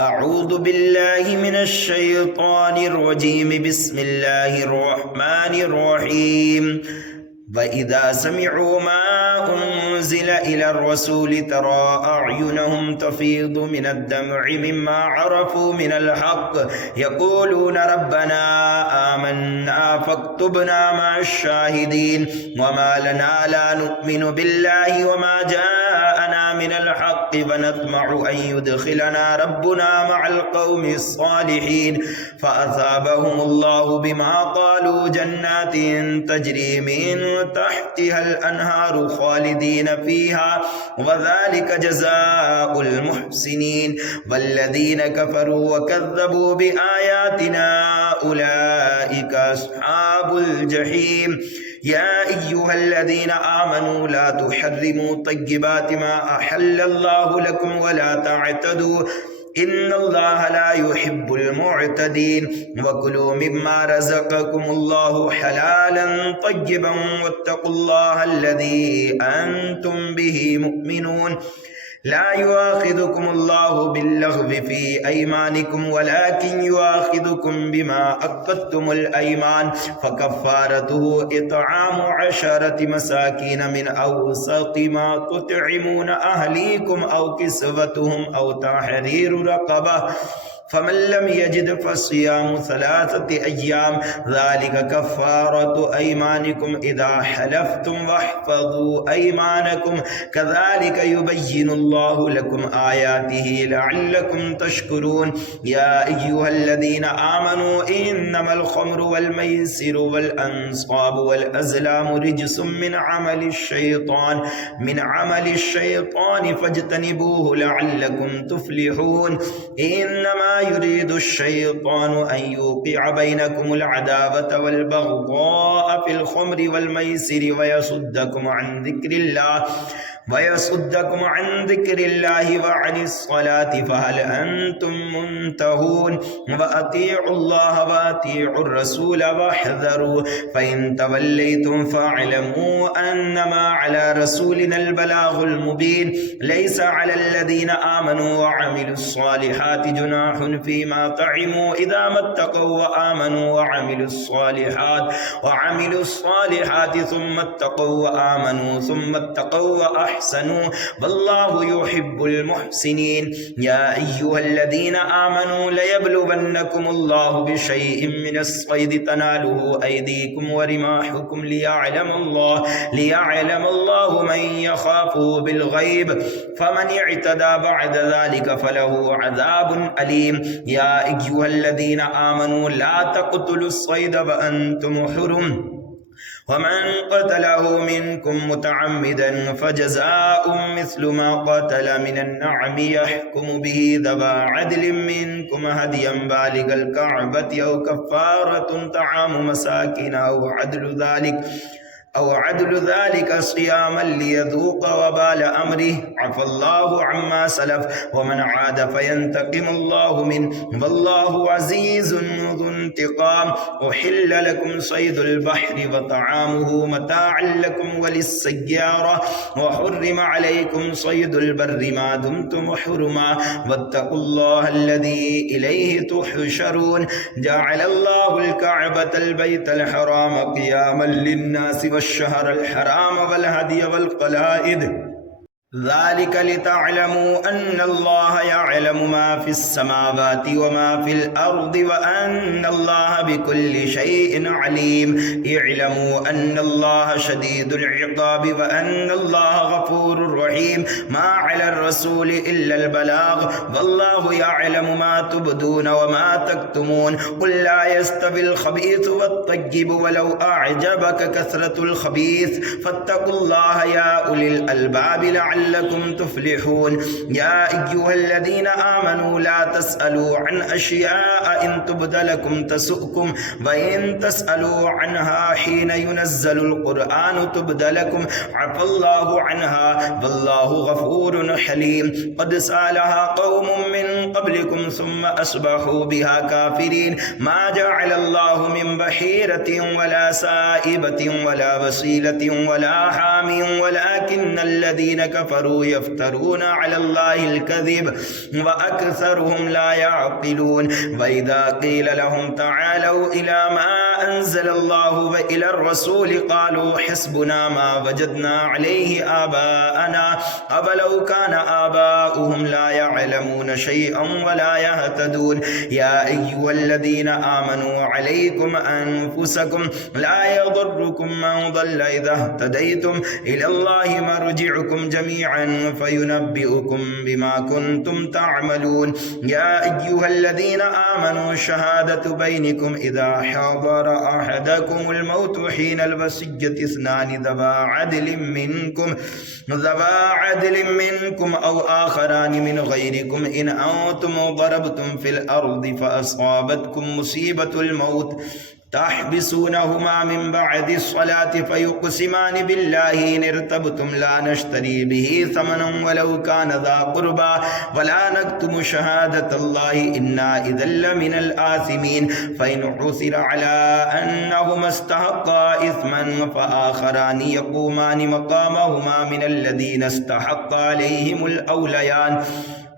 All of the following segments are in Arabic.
أعوذ بالله من الشيطان الرجيم. بسم الله الرحمن الرحيم. وإذا سمعوا ما أنزل إلى الرسول ترى أعينهم تفيض من الدمع مما عرفوا من الحق يقولون ربنا آمنا فاكتبنا مع الشاهدين وما لنا لا نؤمن بالله وما جاءنا من الحق ونطمع أن يدخلنا ربنا مع القوم الصالحين فأثابهم الله بما قالوا جنات تجري من تحتها الأنهار خالدين فيها وذلك جزاء المحسنين. والذين كفروا وكذبوا بآياتنا أولئك أصحاب الجحيم. يا أيها الذين آمنوا لا تحرموا طيبات ما أحل الله لكم ولا تعتدوا إن الله لا يحب المعتدين. وكلوا مما رزقكم الله حلالا طيبا واتقوا الله الذي أنتم به مؤمنون. لا يؤاخذكم الله باللغو في أيمانكم ولكن يؤاخذكم بما عقدتم الأيمان فكفارته إطعام 10 مساكين من أوسط ما تطعمون أهليكم أو كسوتهم أو تحرير رقبة فمن لم يجد فصيام 3 أيام ذلك كفارة أيمانكم إذا حلفتم واحفظوا أيمانكم كذلك يبين الله لكم آياته لعلكم تشكرون. يا أيها الذين آمنوا إنما الخمر والميسر والأنصاب والأزلام رجس من عمل الشيطان فاجتنبوه لعلكم تفلحون. إنما يريد الشيطان أن يوقع بينكم العداوة والبغضاء في الخمر والميسر ويصدكم عن ذكر الله وعن الصلاة فهل أنتم منتهون. وأطيعوا الله وأطيعوا الرسول واحذروا فإن توليتم فاعلموا أنما على رسولنا البلاغ المبين. ليس على الذين آمنوا وعملوا الصالحات جناح فيما طعموا إذا ما اتقوا وآمنوا وعملوا الصالحات ثم اتقوا وآمنوا ثم اتقوا وأحسنوا والله يحب المحسنين. يا أيها الذين آمنوا ليبلونكم الله بشيء من الصيد تناله أيديكم ورماحكم ليعلم الله من يخافه بالغيب فمن اعتدى بعد ذلك فله عذاب أليم. يا أيها الذين آمنوا لا تقتلوا الصيد وأنتم حرم ومن قتله منكم متعمدا فجزاء مثل ما قتل من النعم يحكم به ذوى عدل منكم هديا بالغ الكعبة أو كفارة طعام مساكين أو عدل ذلك صياما ليذوق وبال أمره عفى الله عما سلف ومن عاد فينتقم الله منه والله عزيز ذو انتقام. أحل لكم صيد البحر وطعامه متاعا لكم وللسيارة وحرم عليكم صيد البر ما دمتم حرما واتقوا الله الذي إليه تحشرون. جعل الله الكعبة البيت الحرام قياما للناس والشهر الحرام والهدي والقلائد ذلك لتعلموا أن الله يعلم ما في السماوات وما في الأرض وأن الله بكل شيء عليم. اعلموا أن الله شديد العقاب وأن الله غفور رحيم. ما على الرسول إلا البلاغ والله يعلم ما تبدون وما تكتمون. قل لا يستوي الخبيث والطيب ولو أعجبك كثرة الخبيث فاتقوا الله يا أولي الألباب لعلكم تفلحون. يا أيها الذين آمنوا لا تسألوا عن أشياء إن تبد لكم تسؤكم وإن تسألوا عنها حين ينزل القرآن تبد لكم عفى الله عنها والله غفور حليم. قد سألها قوم من قبلكم ثم أصبحوا بها كافرين ما جعل الله من بحيرة ولا سائبة ولا وصيلة ولا حام ولكن الذين كفروا يفترون على الله الكذب وأكثرهم لا يعقلون وإذا قيل لهم تعالوا إلى ما أنزل الله وإلى الرسول قالوا حسبنا ما وجدنا عليه آباءنا أولو كان آباؤهم لا يعلمون شيئا ولا يهتدون يا أيها الذين آمنوا عليكم أنفسكم لا يضركم من ضل إذا اهتديتم إلى الله مرجعكم جميعا فينبئكم بما كنتم تعملون يا أيها الذين آمنوا شهادة بينكم إذا حضر أحدكم الموت حين الوصية اثنان ذوى عدل منكم أو آخران من غيركم إن أنتم ضربتم في الأرض فأصابتكم مصيبة الموت تحبسونهما من بعد الصلاة فيقسمان بالله إن ارتبتم لا نشتري به ثمنا ولو كان ذا قربى ولا نكتم شهادة الله إنا إذا لمن الآثمين فإن عثر على أنهما استحقا إثما فآخران يقومان مقامهما من الذين استحق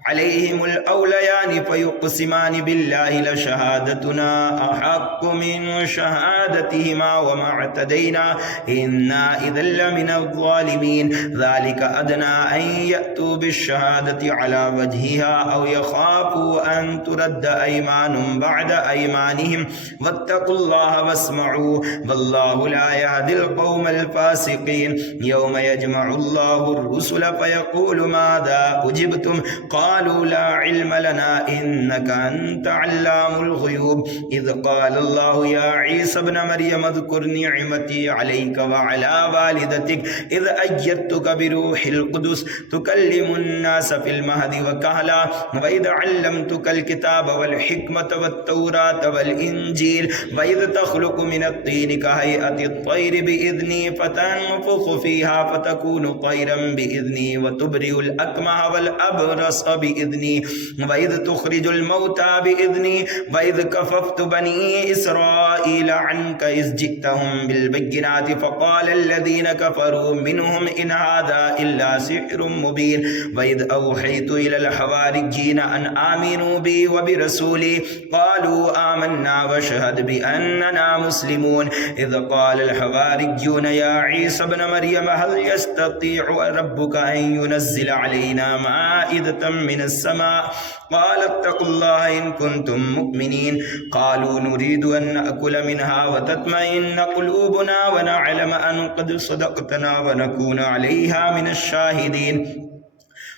عليهم الأوليان فيقسمان بالله لشهادتنا أحق من شهادتهما وما اعتدينا إنا إذا لمن الظالمين ذلك أدنى أن يأتوا بالشهادة على وجهها أو يخافوا أن ترد أيمان بعد أيمانهم واتقوا الله واسمعوا والله لا يهدي القوم الفاسقين يوم يجمع الله الرسل فيقول ماذا أجبتم قالوا لا علم لنا إنك أنت علام الغيوب إذ قال الله يا عيسى ابن مريم اذكر نعمتي عليك وعلى والدتك إذ أيدتك بروح القدس تكلم الناس في المهد وكهلا وإذ علمتك الكتاب والحكمة والتوراة والإنجيل وإذ تخلق من الطين كهيئة الطير بإذني فتنفخ فيها فتكون طيرا بإذني وتبرئ الأكمه والأبرص بإذني وإذ تخرج الموتى بإذني وإذ كففت بني إسرائيل عنك إذ جئتهم بالبينات فقال الذين كفروا منهم إن هذا إلا سحر مبين وإذ أوحيت إلى الحواريين أن آمنوا بي وبرسولي قالوا آمنا واشهد بأننا مسلمون إذ قال الحواريون يا عيسى ابن مريم هل يستطيع ربك أن ينزل علينا مائدة من السماء قال اتقوا الله إن كنتم مؤمنين قالوا نريد أن نأكل منها وتطمئن قلوبنا ونعلم أن قد صدقتنا ونكون عليها من الشاهدين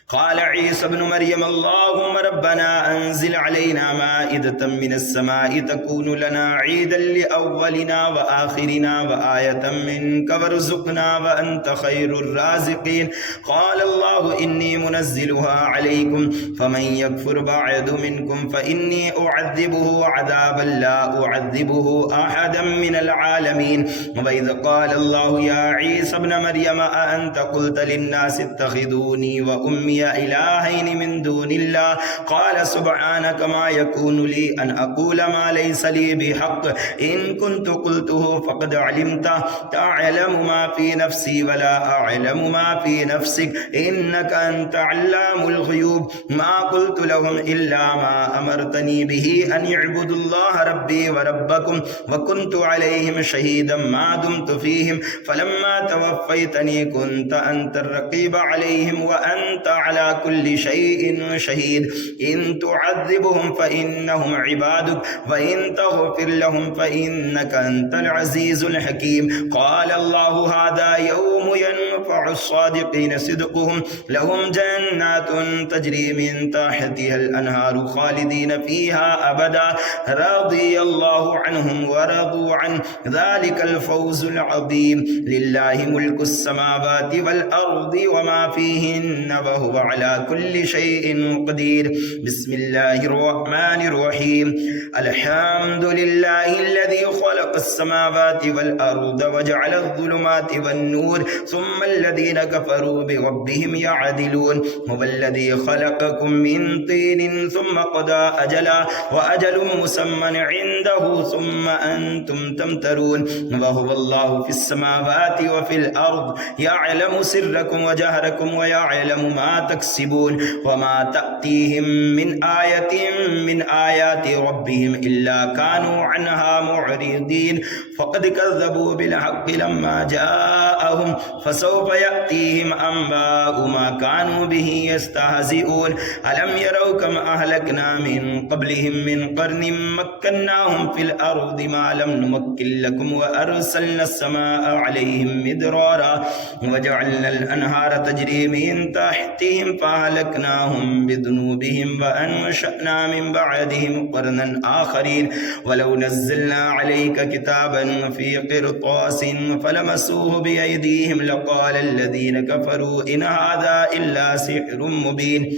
قال عيسى ابن مريم اللهم ربنا أنزل علينا مائدة من السماء تكون لنا عيدا لأولنا وآخرنا وآية منك وارزقنا وأنت خير الرازقين قال الله إني منزلها عليكم فمن يكفر بعد منكم فإني أعذبه عذابا لا أعذبه أحدا من العالمين وإذ قال الله يا عيسى ابن مريم أأنت قلت للناس اتخذوني وأمي إلهين من دون الله قال سبحانك ما يكون لي أن أقول ما ليس لي بحق إن كنت قلته فقد علمته تعلم ما في نفسي ولا أعلم ما في نفسك إنك أنت علام الغيوب ما قلت لهم إلا ما أمرتني به أن يعبدوا الله ربي وربكم وكنت عليهم شهيدا ما دمت فيهم فلما توفيتني كنت أنت الرقيب عليهم وأنت على كل شيء شهيد إن تعذبهم فإنهم عبادك وإن تغفر لهم فإنك أنت العزيز الحكيم قال الله هذا يوم ينفع الصادقين صدقهم لهم جنات تجري من تحتها الأنهار خالدين فيها أبدا رضي الله عنهم ورضوا عنه ذلك الفوز العظيم لله ملك السماوات والأرض وما فيهن وهو على كل شيء قدير بسم الله الرحمن الرحيم الحمد لله الذي خلق السماوات والأرض وجعل الظلمات والنور ثم الذين كفروا بربهم يعدلون هو الذي خلقكم من طين ثم قضى أجلا وأجل مسمى عنده ثم أنتم تمترون وهو الله في السماوات وفي الأرض يعلم سركم وجهركم ويعلم ما تكسبون وما تأتيهم من آية من آيات ربهم إلا كانوا عنها معرضين فقد كذبوا بالحق لما جاءهم فسوف يأتيهم أنباء ما كانوا به يستهزئون ألم يروا كم أهلكنا من قبلهم من قرن مكناهم في الأرض ما لم نمكن لكم وأرسلنا السماء عليهم مدرارا وجعلنا الأنهار تجري من تحتهم فأهلكناهم بذنوبهم وأنشأنا من بعدهم قرنا آخرين ولو نزلنا عليك كتابا في قرطاس فلمسوه بأيديهم لقال الذين كفروا إن هذا إلا سحر مبين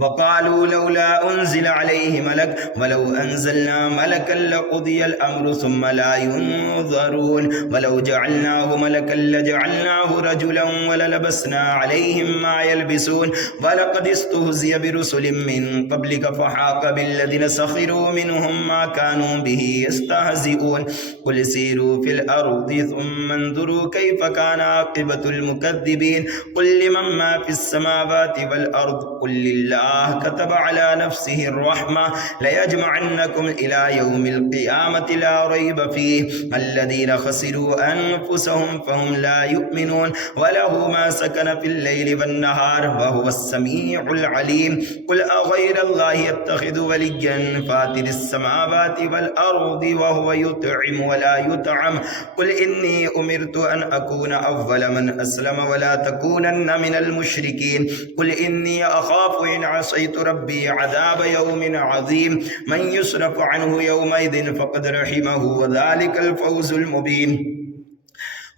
وقالوا لولا أنزل عليه ملك ولو أنزلنا ملكا لقضي الأمر ثم لا ينظرون ولو جعلناه ملكا لجعلناه رجلا وللبسنا عليهم ما يلبسون ولقد استهزئ برسل من قبلك فحاق بالذين سخروا منهم ما كانوا به يستهزئون قل سيروا في الأرض ثم انظروا كيف كان عاقبة المكذبين قل لمن ما في السماوات والأرض قل لله كتب على نفسه الرحمة ليجمعنكم إلى يوم القيامة لا ريب فيه الذين خسروا أنفسهم فهم لا يؤمنون وله ما سكن في الليل والنهار وهو السميع العليم قل أغير الله يتخذ وليا فاتر السماوات والأرض وهو يطعم ولا يطعم قل إني أمرت أن أكون أول من أسلم ولا تكونن من المشركين قل إني أخاف إن عصيت ربي عذاب يوم عظيم من يصرف عنه يومئذ فقد رحمه وذلك الفوز المبين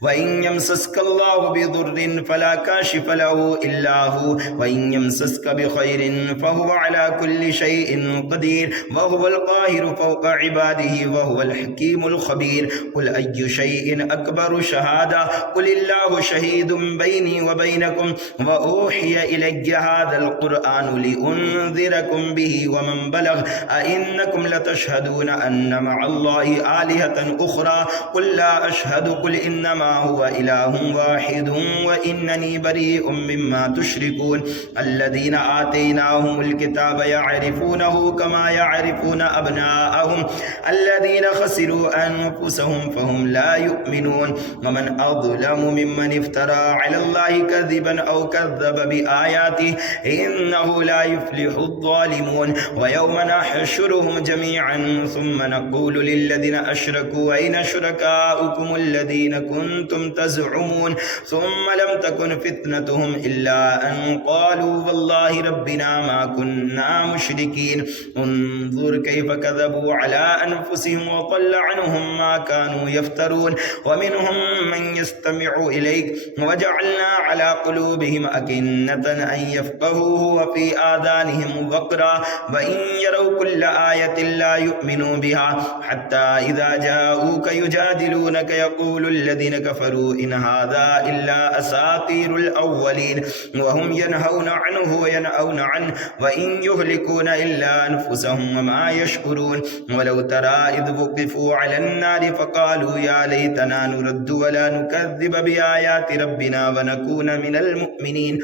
وإن يمسسك الله بضر فلا كاشف له إلا هو وإن يمسسك بخير فهو على كل شيء قدير وهو القاهر فوق عباده وهو الحكيم الخبير قل أي شيء أكبر شهادة قل الله شهيد بيني وبينكم وأوحي إلي هذا القرآن لأنذركم به ومن بلغ أئنكم لتشهدون أن مع الله آلهة أخرى قل لا أشهد قل إنما هو إله واحد وإنني بريء مما تشركون الذين آتيناهم الكتاب يعرفونه كما يعرفون أبناءهم الذين خسروا أنفسهم فهم لا يؤمنون ومن أظلم ممن افترى على الله كذبا أو كذب بآياته إنه لا يفلح الظالمون ويوم نحشرهم جميعا ثم نقول للذين أشركوا أين شركاؤكم الذين كنتم تزعمون ثم لم تكن فتنتهم إلا أن قالوا والله ربنا ما كنا مشركين انظر كيف كذبوا على أنفسهم وضل عنهم ما كانوا يفترون ومنهم من يستمع إليك وجعلنا على قلوبهم أكنة أن يفقهوه وفي آذانهم وقرا وإن يروا كل آية لا يؤمنوا بها حتى إذا جاءوك يجادلونك يقول الذين كفروا إن هذا إلا أساطير الأولين وهم ينهون عنه وينأون عنه وإن يهلكون إلا أنفسهم وما يشعرون ولو ترى إذ وقفوا على النار فقالوا يا ليتنا نرد ولا نكذب بآيات ربنا ونكون من المؤمنين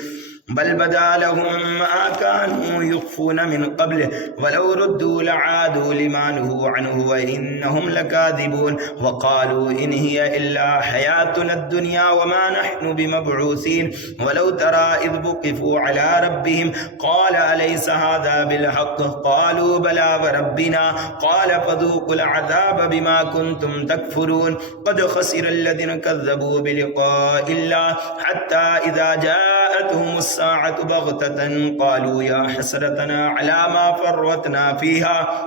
بل بدا لهم ما كانوا يخفون من قبل ولو ردوا لعادوا لما نهوا عنه وإنهم لكاذبون وقالوا إن هي إلا حياتنا الدنيا وما نحن بمبعوثين ولو ترى إذ وقفوا على ربهم قال أليس هذا بالحق قالوا بلى وربنا قال فذوقوا العذاب بما كنتم تكفرون قد خسر الذين كذبوا بلقاء الله حتى إذا جاءتهم الساعة بغتة قالوا يا حسرتنا على ما فرطنا فيها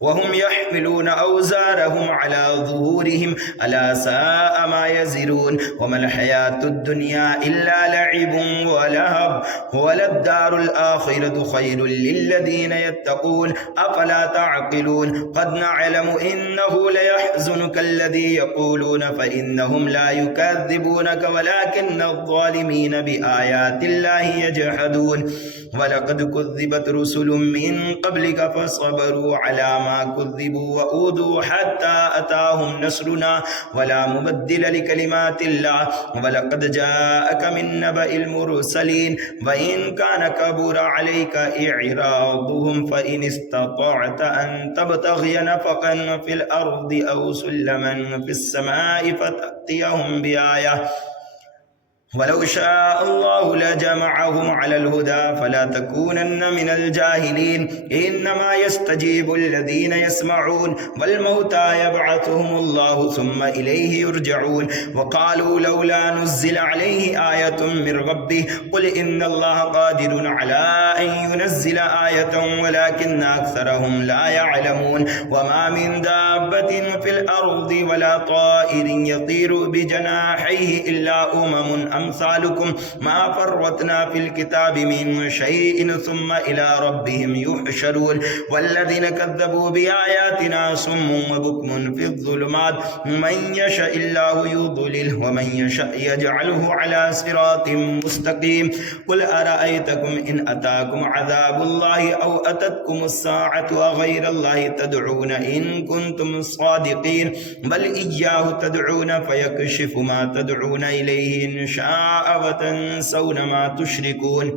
वहुम यहमिलून औज़ारहुम अला ज़ुहूरिहिम अला साअ मा यज़िरून वमल हयातुद दुनिया इल्ला लइबुन व लहव वलद्दारुल आखिरतु खैरुल लिल्लज़ीन यत्तक़ून अफला तअक़िलून क़द नअलमु इन्नहु लयहज़ुनुकल्लज़ी यक़ूलून फ़इन्नहुम ला युकज़्ज़िबूनक वलाकिन्नज़-ज़ालिमीन बिआयातिल्लाहि यजहदून वलक़द कुज़्ज़िबत रुसुलुम मिन क़ब्लिक फ़सबरू अला मा कुज़्ज़िबू व ऊज़ू हत्ता अताहुम नस्रुना वला मुबद्दिल लिकलिमातिल्लाह वलक़द जाअक मिन नबइल मुरसलीन व इन कान कबुर अलैका इअरादुहुम फ़इन इस्ततअत अन तबतग़िय नफ़क़न फ़िल अर्दि औ सुल्लमन फ़िस समाइ फ़तअतियहुम बिआयह वलौ शाअ अल्लाहु लजमअहुम अलल हुदा फला तकूनन्न मिनल जाहिलीन इन्नमा यस्तजीबुल लज़ीना यस्मऊन वल मौता यबअथुहुमुल्लाहु सुम्मा इलैहि युरजऊन वक़ालू लौला नुज़्ज़िला अलैहि आयतुम मिर रब्बिह क़ुल इन्नल्लाहा क़ादिरुन अला अन युनज़्ज़िला आयतन वलाकिन्न अक्सरहुम ला यअलमून वमा मिन दाब्बतिन फ़िल अर्दि वला ताइरिन यतीरु बिजनाहिहि इल्ला उममुन अम्सालुकुम मा फर्रतना फिल किताबि मिन शैइन सुम्मा इला रब्बिहिम युहशरून वल्लज़ीना कज़्ज़बू बिआयातिना सुम्मुन व बुक्मुन फ़िज़्ज़ुलुमात मन यशइल्लाहु युضलिलहु व मन यशअ यजअलहु अला सिरातिन मुस्तक़ीम क़ुल अरअयतकुम इन अताकुम अज़ाबुल्लाहि औ अततकुमुस्साअतु अग़ैरल्लाहि तदऊन इन कुन्तुम सादिक़ीन बल इय्याहु तदऊन फ़यकशिफु मा तदऊन इलैहि इन शाअ व तंसौन मा तुश्रिकून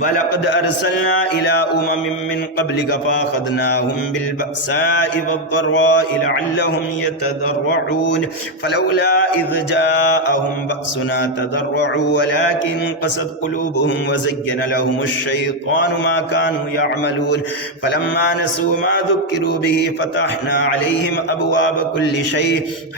वलक़द अर्सलना इला उममिन मिन क़ब्लिक फ़अख़ज़नाहुम बिलबअसाइ वद्दर्राइ लअल्लहुम यतदर्रऊन फलौला इज़ जाअहुम बअसुना तदर्रऊ वलाकिन क़सत क़ुलूबुहुम वज़य्यन लहुमुश्शैतानु मा कानू यअमलून फलम्मा नसू मा ज़ुक्किरू बिहि फ़तहना अलैहिम अबवाब कुल्लि शै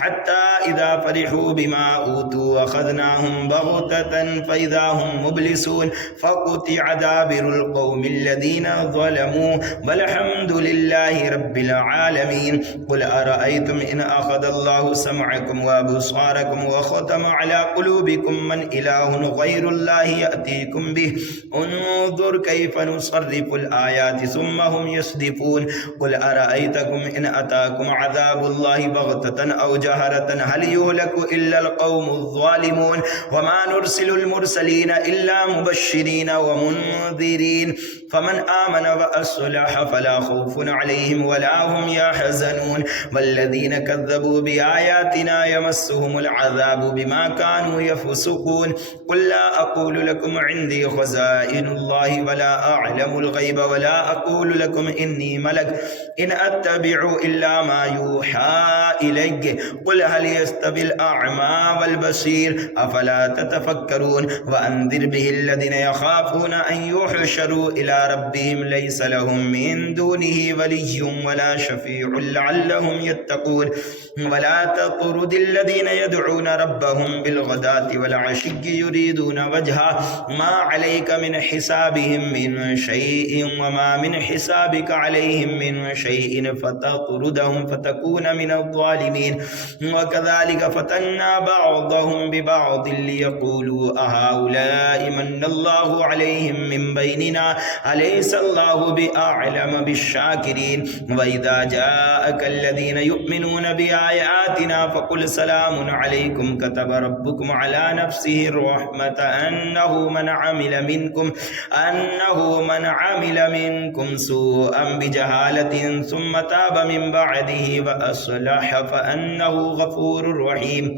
हत्ता इज़ा फ़रिहू बिमा ऊतू अख़ज़नाहुम बग़ततन फ़इज़ा हुम मुब्लिसून फ़क़ुतिअ दाबिरुल क़ौमिल्लज़ीना ज़लमू वल्हम्दुलिल्लाहि रब्बिल आलमीन क़ुल अरअयतुम इन अख़ज़ल्लाहु समअकुम व अबसारकुम व ख़तम अला क़ुलूबिकुम मन इलाहुन ग़ैरुल्लाहि यअतीकुम बिहि उन्ज़ुर कैफ़ नुसर्रिफ़ुल आयाति सुम्मा हुम यस्दिफ़ून क़ुल अरअयतकुम इन अताकुम अज़ाबुल्लाहि बग़ततन औ जहरतन हल युहलकु इल्लल क़ौमुज़ ज़ालिमून व मा नुरसिलुल मुरसलीन इल्ला मुबश्शिरीन व मुन्ज़िरीन फमन आमन व अस्लह फला खौफुन अलैहिम वला हुम यहज़नून वल्लज़ीना कज़्ज़बू बिआयातिना यमस्सुहुमुल अज़ाबु बिमा कानू यफ़सुक़ून क़ुल ला अक़ूलु लकुम इंदी ख़ज़ाइनुल्लाहि वला अअलमुल ग़ैब वला अक़ूलु लकुम इन्नी मलक इन अत्तबिउ इल्ला मा यूहा इलय्य क़ुल हल यस्तविल अअमा वल बसीर अफ़ला ततफ़क्करून व अंज़िर बिहिल्लज़ीना यख़ाफ़ून अन युहशरू इला रब्बिहिम लैसा लहुम मिन दूनिहि वलिय्युन वला शफ़ीउन लअल्लहुम यत्तक़ून वला तत्रुदिल्लज़ीना यदऊन रब्बहुम बिलग़दाति वल अशिय्यि युरीदून वजहह मा अलैका मिन हिसाबिहिम मिन शैइन व मा मिन हिसाबिका अलैहिम मिन शैइन फतत्रुदहुम फतकून मिनज़-ज़ालिमीन व कज़ालिक फ़तन्ना बअदहुम बिबअदिन लियक़ूलू अहाउलाइ मन्नल्लाहु अलैहिम मिन बैनिना अलैहिस्सल्लाहु बिअअलम बिश्शाकिरीन व इज़ा जाअकल्लज़ीना युमिनून बिआयातिना फक़ुल सलामुन अलैकुम कतब रब्बुकुम अला नफ्सिहि रहमत अन्नहु मन अमिल मिनकुम सूअन बिजहालतिन सुम्मा ताब मिन बअदिहि व अस्लह फअन्नहु गफूरुर रहीम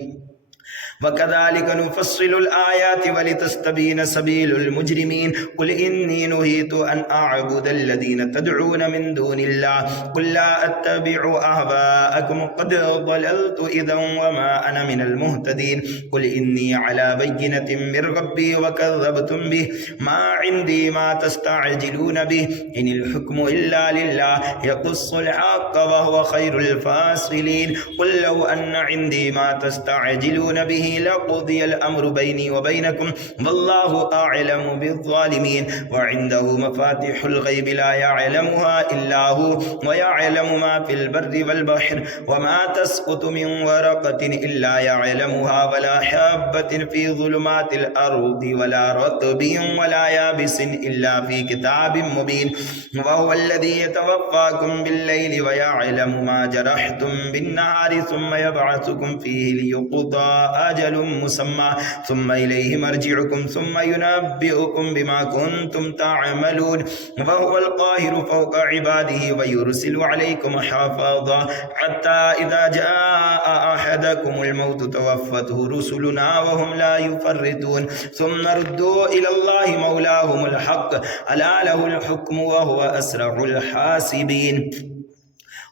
वकज़ालिक नुफ़स्सिलुल आयाति वलितस्तबीन सबीलुल मुजरिमीन कुल इन्नी नुहीतु अन अअबुदल्लज़ीना तदऊन मिन दूनिल्लाह कुल ला अत्तबिउ अहवाअकुम क़द ज़लल्तु इज़न वमा अना मिनल मुहतदीन कुल इन्नी अला बय्यिनतिन मिर रब्बी वकज़्ज़बतुम बिहि मा इंदी मा तस्तअजिलून बिहि इनिल हुक्मु इल्ला लिल्लाह यक़ुस्सुल हक़्क़ व हुवा खैरुल फ़ासिलीन कुल लौ अन्न इंदी मा तस्तअजिलून बिहि लक़ुदियल अम्रु बैनी व बैनकुम वल्लाहु अअलमु बिज़्ज़ालिमीन व इंदहु मफ़ातिहुल गैब ला यअलमुहा इल्ला हु व यअलमु मा फिल बर्रि वल बहर व मा तस्क़ुतु मिन वरक़तिन इल्ला यअलमुहा व ला हब्बतिन फ़ी ज़ुलुमातिल अर्दि व ला रत्बिन व ला याबिसिन इल्ला फ़ी किताबिन मुबीन व हुवल्लज़ी यतवफ़्फ़ाकुम बिल्लैलि व यअलमु मा जरहतुम बिन्नहारि सुम्मा यबअसुकुम फ़ीहि लियुक़दा अजलुम मुसम्मा सुम्मा इलैहि मर्जिउकुम सुम्मा युनब्बिउकुम बिमा कुन्तुम तअमलून व हुवल क़ाहिरु फ़ौक़ इबादिहि व युरसिलु अलैकुम हफ़ाज़ा हत्ता इज़ा जाअ अहदकुमुल मौतु तवफ़्फ़तहु रुसुलुना व हुम ला युफ़र्रितून सुम्मा रुद्दू इलल्लाहि मौलाहुमुल हक़्क़ अला लहुल हुक्मु व हुवा अस्रउल हासिबीन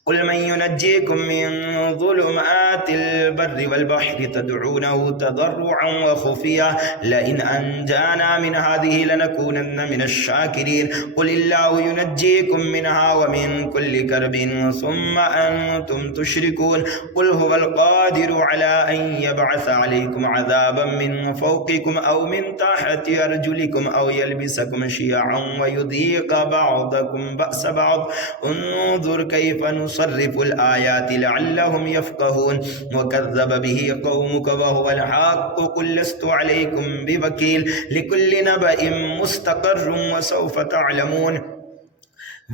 कुल मन युनज्जीकुम मिन ज़ुलुमातिल बर्रि वल बहरि तदऊनहु तदर्रुअन व खुफिया लइन अंजाना मिन हाज़िहि लनकूनन्न मिनश शाकिरीन कुलिल्लाहु युनज्जीकुम मिनहा व मिन कुल्लि कर्बिन सुम्मा अंतुम तुश्रिकून कुल हुवल क़ादिरु अला अन यबअस अलैकुम अज़ाबन मिन फ़ौक़िकुम औ मिन तहति अर्जुलिकुम औ यल्बिसकुम शियअन व युज़ीक़ बअदकुम बअस बअद उन्ज़ुर कैफ़ नुसर्रिफुल आयाति लअल्लहुम यफ़क़हून व कज़्ज़ब बिही क़ौमुक व हुवल हक़्क़ु क़ुल लस्तु अलैकुम बिवकील लिकुल्लि नबइम मुस्तक़र्रुन व सौफ़ तअलमून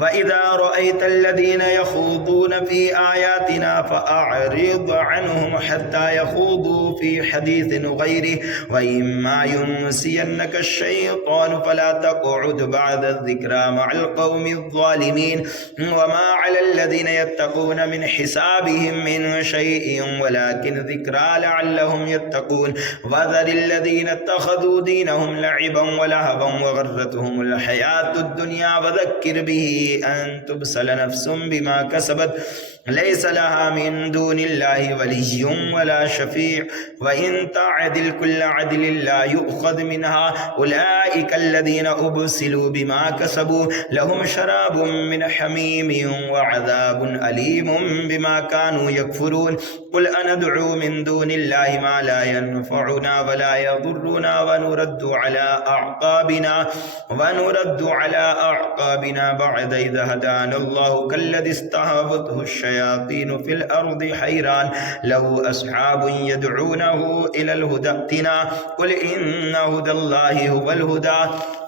वइज़ा रअयतल्लज़ीन यख़ूज़ून फ़ी आयातिना फ़अअरिज़ अन्हुम हत्ता यख़ूज़ू फ़ी हदीसिन ग़ैरिहि व इम्मा युनसियन्नक अश-शैतानु फ़ला तक़उद बअद अज़-ज़िक्रा मअल क़ौमिज़ ज़ालिमीन व मा अलल्लज़ीन यत्तक़ून मिन हिसाबिहिम मिन शैइन वलाकिन ज़िक्रा लअल्लहुम यत्तक़ून वज़रिल्लज़ीन इत्तख़ज़ू दीनहुम लअिबन व लहवन व गर्रतहुमुल हयातुद दुनिया व ज़क्किर बिही अन तुबसल नफ्सुम बिमा कसबत लैस लहा मिन दूनिल्लाहि वलिय्युन वला शफीअ व इन तअदिल कुल्ल अदलिन ला युअख़ज़ मिनहा उलाइकल्लज़ीन उबसिलू बिमा कसबू लहुम शराबुम मिन हमीमिन व अज़ाबुन अलीमुम बिमा कानू यकफ़ुरून कुल अनदउ मिन दूनिल्लाहि मा ला यनफ़उना व ला यज़ुर्रुना व नुरद्दु अला अअक़ाबिना बअद इज़ हदानल्लाहु कल्लज़ी इस्तहवतहु अश-शयातीनु फ़िल अर्दि हैरान लहु अस्हाबुन यदऊनहु इलल हुदा अतिना कुल इन्ना हुदल्लाहि हुवल हुदा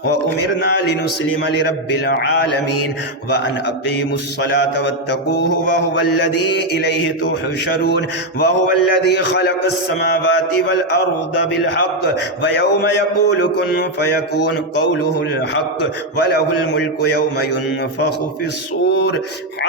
व उमिरना लिनुस्लिम लिरब्बिल आलमीन व अन अक़ीमुस्सलात वत्तक़ूहु व हुवल्लज़ी इलैहि तुहशरून व हुवल्लज़ी ख़लक़स्समावाति वल अर्द बिल हक़्क़ व यौम यक़ूलु कुन फ़यकून क़ौलुहुल हक़्क़ व लहुल मुल्कु यौम युनफ़ख़ु फ़िस्सूर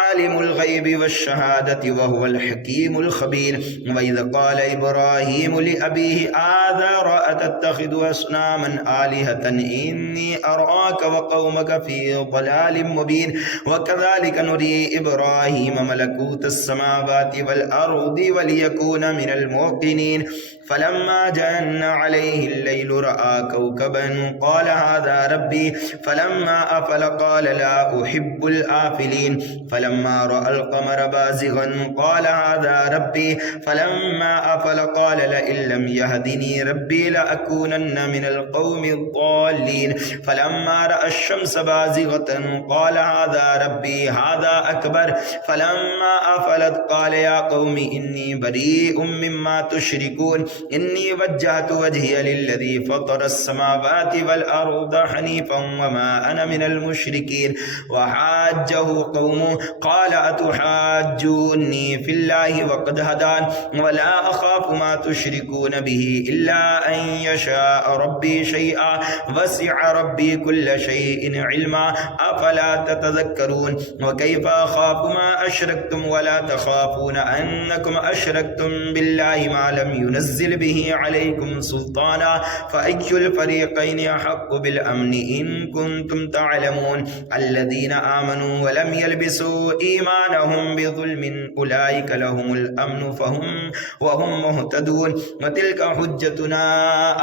आलिमुल ग़ैबि वश्शहादति व हुवल हकीमुल ख़बीर व इज़ क़ाल इब्राहीमु लिअबीहि आज़र अतत्तख़िज़ु अस्नामन आलिहतन इन्नी अराक व क़ौमक फ़ी ज़लालिम मुबीन व कज़ालिक नुरी इब्राहीम मलकूतस समावाति वल अर्दि व लियकून मिनल मूक़िनीन फलम्मा जन्न अलैहि अल-लैलु रअा कौकबन क़ाल हाज़ा रब्बी फलम्मा अफ़ल क़ाल ला उहिब्बुल आफ़िलीन फलम्मा रअल क़मर बाज़िग़न क़ाल हाज़ा रब्बी फलम्मा अफ़ल क़ाल लइन लम यहदिनी रब्बी लअकूनन्न मिनल क़ौमिज़ ज़ाल्लीन फलम्मा रअा अश-शम्स बाज़िग़तन क़ाल हाज़ा रब्बी हाज़ा अकबर फलम्मा अफ़लत क़ाल या क़ौमि इन्नी बरीउम मिम्मा तुश्रिकून इन्नी वज्जहतु वज्हिय लिल्लज़ी फ़तरस-समावाति वल अर्द हनीफ़न व मा अना मिनल मुश्रिकीन व हाज्जहु क़ौमुहु क़ाल अतुहाज्जूनी फ़िल्लाहि वक़द हदान व ला अख़ाफ़ु मा तुश्रिकून बिही इल्ला अन यशाअ रब्बी शैअन वसिअ रब्बी कुल्ल शैइन इल्मा अफ़ला ततज़क्करून व कैफ़ अख़ाफ़ु मा अशरक्तुम व ला तख़ाफ़ून अन्नकुम अशरक्तुम बिल्लाहि मा लम युनज़्ज़िल बिही अलैकुम सुल्ताना फ़अय्युल फ़रीक़ैनि अहक़्क़ु बिल अम्नि इन कुन्तुम तअलमून अल्लज़ीना आमनू व लम यल्बिसू ईमानहुम बिज़ुल्मिन उलाइका लहुमुल अम्नु व हुम मुहतदून व तिल्का हुज्जतुना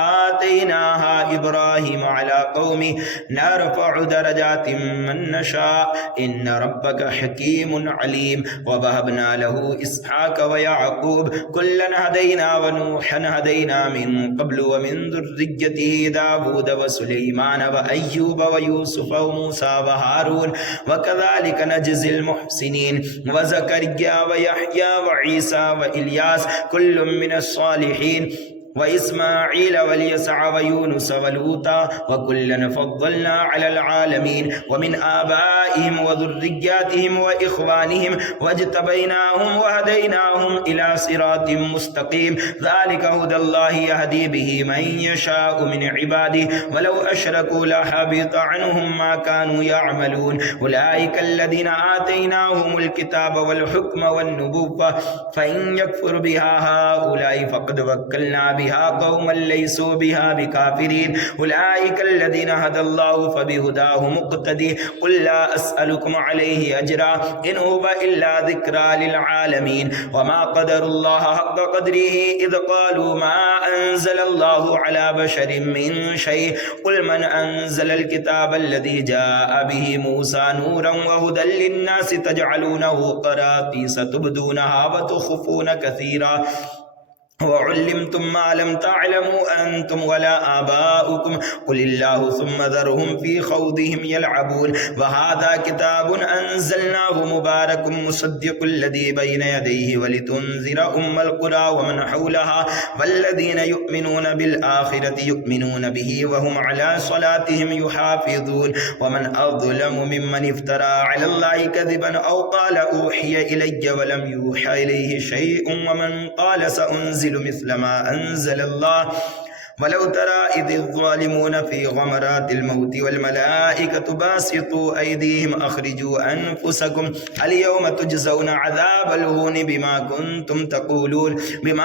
आतैनाहा इब्राहीम अला क़ौमि नरफ़उ दरजातिम मन नशा इन्न रब्बक हकीमुन अलीम व वहबना लहू इसहाक़ व याक़ूब कुल्लन हदैना व नूहन نوحا هدينا من قبل ومن ذريته داود وسليمان وأيوب ويوسف وموسى وهارون وكذلك نجزي المحسنين وزكريا ويحيى وعيسى وإلياس كل من الصالحين وإسماعيل واليسع ويونس ولوطا وكلا فضلنا على العالمين ومن آبائهم وذرياتهم وإخوانهم واجتبيناهم وهديناهم إلى صراط مستقيم ذلك هدى الله يهدي به من يشاء من عباده ولو أشركوا لحبط عنهم ما كانوا يعملون أولئك الذين آتيناهم الكتاب والحكم والنبوة فإن يكفر بها هؤلاء فقد وكلنا بها قوما ليسوا بها بكافرين أولئك الذين هدى الله فبهداه مقتدي قل لا أسألكم عليه أجرا إن هو إلا ذكرى للعالمين وما قدر الله حق قدره إذ قالوا ما أنزل الله على بشر من شيء قل من أنزل الكتاب الذي جاء به موسى نورا وهدى للناس تجعلونه قراطيس تبدونها وتخفون كثيرا وعلمتم ما لم تعلموا أنتم ولا آباؤكم قل الله ثم ذرهم في خوضهم يلعبون وهذا كتاب أنزلناه مبارك مصدق الذي بين يديه ولتنذر أم القرى ومن حولها والذين يؤمنون بالآخرة يؤمنون به وهم على صلاتهم يحافظون ومن أظلم ممن افترى على الله كذبا أو قال أوحي إلي ولم يوحى إليه شيء ومن قال سأنزل مثل ما أنزل الله ولو ترى إذ الظالمون في غمرات الموت والملائكة باسطوا أيديهم أخرجوا أنفسكم اليوم تجزون عذاب الهون بما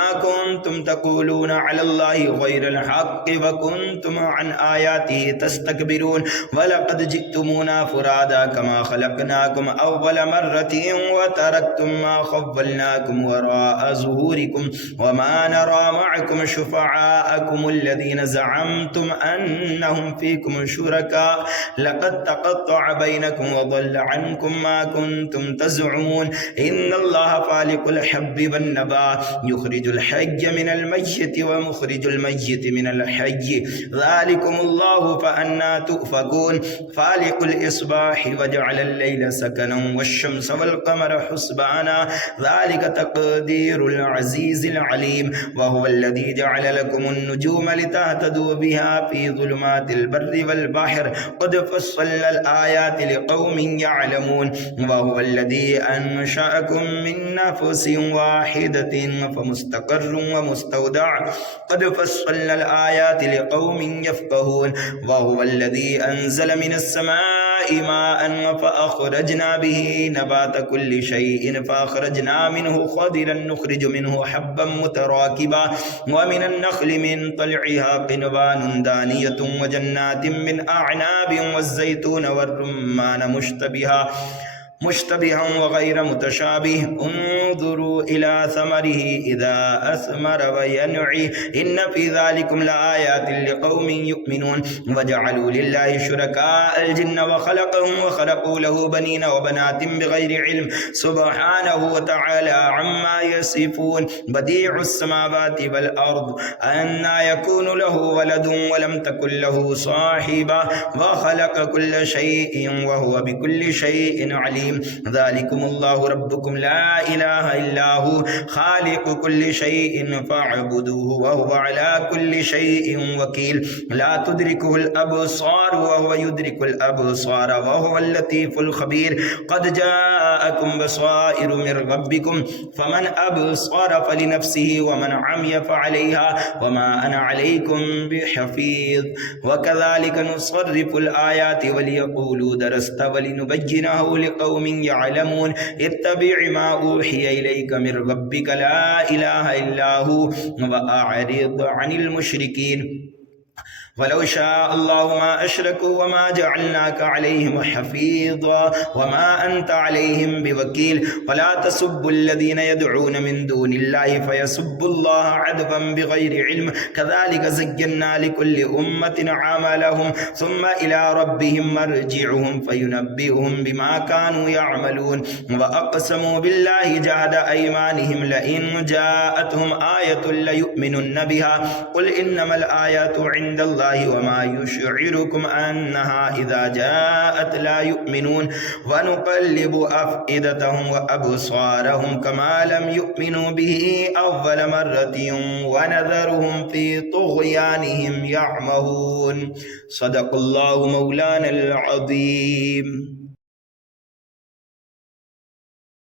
كنتم تقولون على الله غير الحق وكنتم عن آياته تستكبرون ولقد جئتمونا فرادا كما خلقناكم أول مرة وتركتم ما خولناكم وراء ظهوركم وما نرى معكم شفعاءكم الذين زعمتم أنهم فيكم شركاء لقد تقطع بينكم وضل عنكم ما كنتم تزعمون إن الله فالق الحب والنبات يخرج الحي من الميت ومخرج الميت من الحي ذلكم الله فأنا تؤفكون فالق الإصباح وجعل الليل سكنا والشمس والقمر حسبانا ذلك تقدير العزيز العليم وهو الذي جعل لكم النجوم لتهتدوا بها في ظلمات البر والبحر قد فصلنا الآيات لقوم يعلمون وهو الذي أنشأكم من نفس واحدة فمستقر ومستودع قد فصلنا الآيات لقوم يفقهون وهو الذي أنزل من السماء ماء فأخرجنا به نبات كل شيء فأخرجنا منه خضرا نخرج منه حبا متراكبا ومن النخل من طلعها قنوان دانية وجنات من أعناب والزيتون والرمان مشتبها وغير متشابه انظروا إلى ثمره إذا أثمر وينعي إن في ذلكم لآيات لقوم يؤمنون وجعلوا لله شركاء الجن وخلقهم وخلقوا له بنين وبنات بغير علم سبحانه وتعالى عما يصفون بديع السماوات والأرض أنى يكون له ولد ولم تكن له صاحبة وخلق كل شيء وهو بكل شيء عليم ذلكم الله ربكم لا إله إلا هو خالق كل شيء فاعبدوه وهو على كل شيء وكيل لا تدركه الأبصار وهو يدرك الأبصار وهو اللطيف الخبير قد جاءكم بصائر من ربكم فمن أبصر فلنفسه ومن عمي فعليها وما أنا عليكم بحفيظ وكذلك نصرف الآيات وليقولوا درست ولنبينه لقوم يعلمون اتبع ما أوحي إليك من ربك لا إله إلا هو وأعرض عن المشركين ولو شاء الله ما أشركوا وما جعلناك عليهم حفيظا وما أنت عليهم بوكيل ولا تسبوا الذين يدعون من دون الله فيسبوا الله عدوا بغير علم كذلك زينا لكل أمة عملهم ثم إلى ربهم مرجعهم فينبئهم بما كانوا يعملون وأقسموا بالله جهد أيمانهم لئن جاءتهم آية ليؤمنن بها قل إنما الآيات عند الله وما يشعركم أنها إذا جاءت لا يؤمنون ونقلب أفئدتهم وأبصارهم كما لم يؤمنوا به أول مرة ونذرهم في طغيانهم يعمهون صدق الله مولانا العظيم.